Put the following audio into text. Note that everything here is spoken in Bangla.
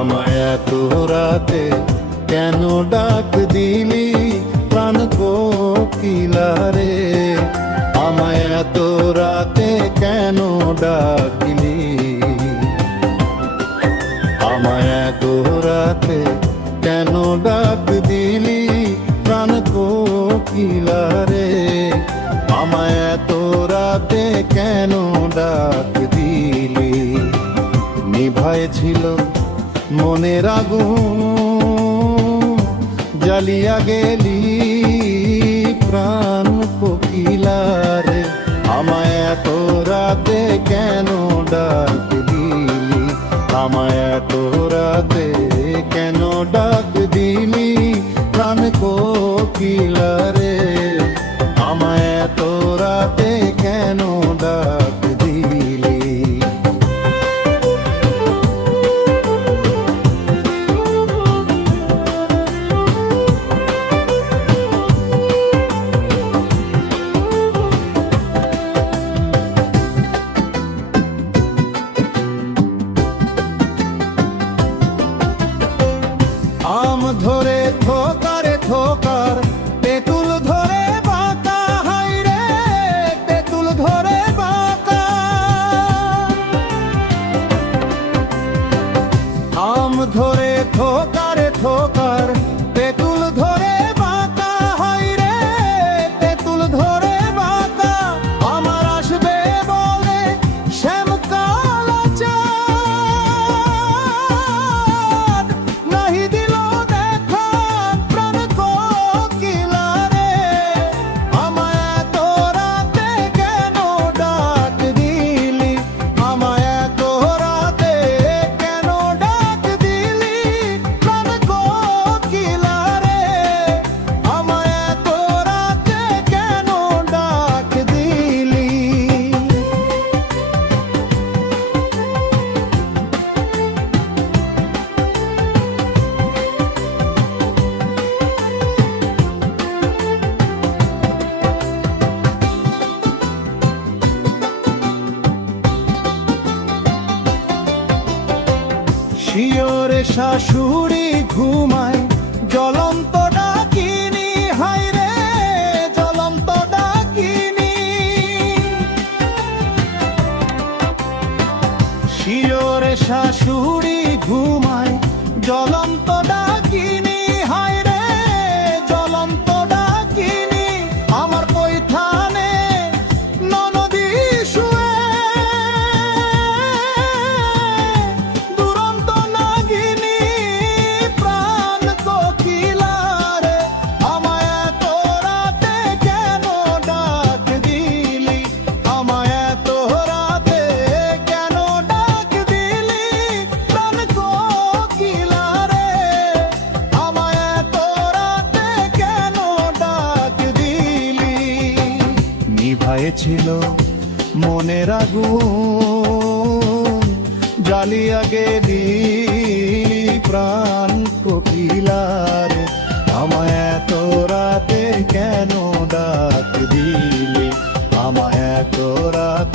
আমায় এত রাতে কেন ডাক দিলি প্রাণ কোকিলা রে, আমায় এত রাতে কেন ডাকলি, আমায় এত রাতে কেন ডাক দিলি প্রাণ কোকিলা রে, আমায় এত রাতে কেন ডাক দিলি। নিভায় ছিল মনের আগুন, জ্বালিয়া গেলি প্রাণ কোকিলা রে, আমায় এত রাতে কেন ডাক দিলি, আমায় এত রাতে কেন ডাক দিলি প্রাণ কোকিলা রে, আমায় এত রাতে কেন ডাক দিলি। আম ধরে থোকারে থোকার, তেঁতুল ধরে বাঁকা, হাই রে তেঁতুল ধরে বাঁকা। আম ধরে থোকারে থোকার, তেঁতুল ধরে বাঁকা, হাই রে তেঁতুল ধরে বাঁকা। আমার আসবে বলে শ্যামকালা চাঁদ, নাহি দিল দেখা প্রাণ কোকিলা রে, আমায় এত রাতে কেন ডাক দিলি, আমায় এত রাতে কেন ডাক দিলি প্রাণ কোকিলা রে, আমায় এত রাতে কেন ডাক দিলি। শিয়রে শাশুড়ি ঘুমায় জ্বলন্ত ডাকিনি, হাই রে জ্বলন্ত ডাকিনি। শিয়রে শাশুড়ি ঘুমায় জ্বলন্ত ডাকিনি, হাই রে জ্বলন্ত ডাকিনি। আমার পৈথানে ননদি শুয়ে, দুরন্ত নাগিনী প্রাণ কোকিলা রে, আমায় এত রাতে কেন ডাক দিলি, আমায় এত রাতে কেন ডাক দিলি প্রাণ কোকিলা রে, আমায় এত রাতে কেন ডাক দিলি। নিভায়ে ছিল মনের আগুন, জ্বালিয়া গেলি প্রাণ কোকিলা রে, আমায় এত রাতে কেন ডাক দিলি, আমায় এত রাতে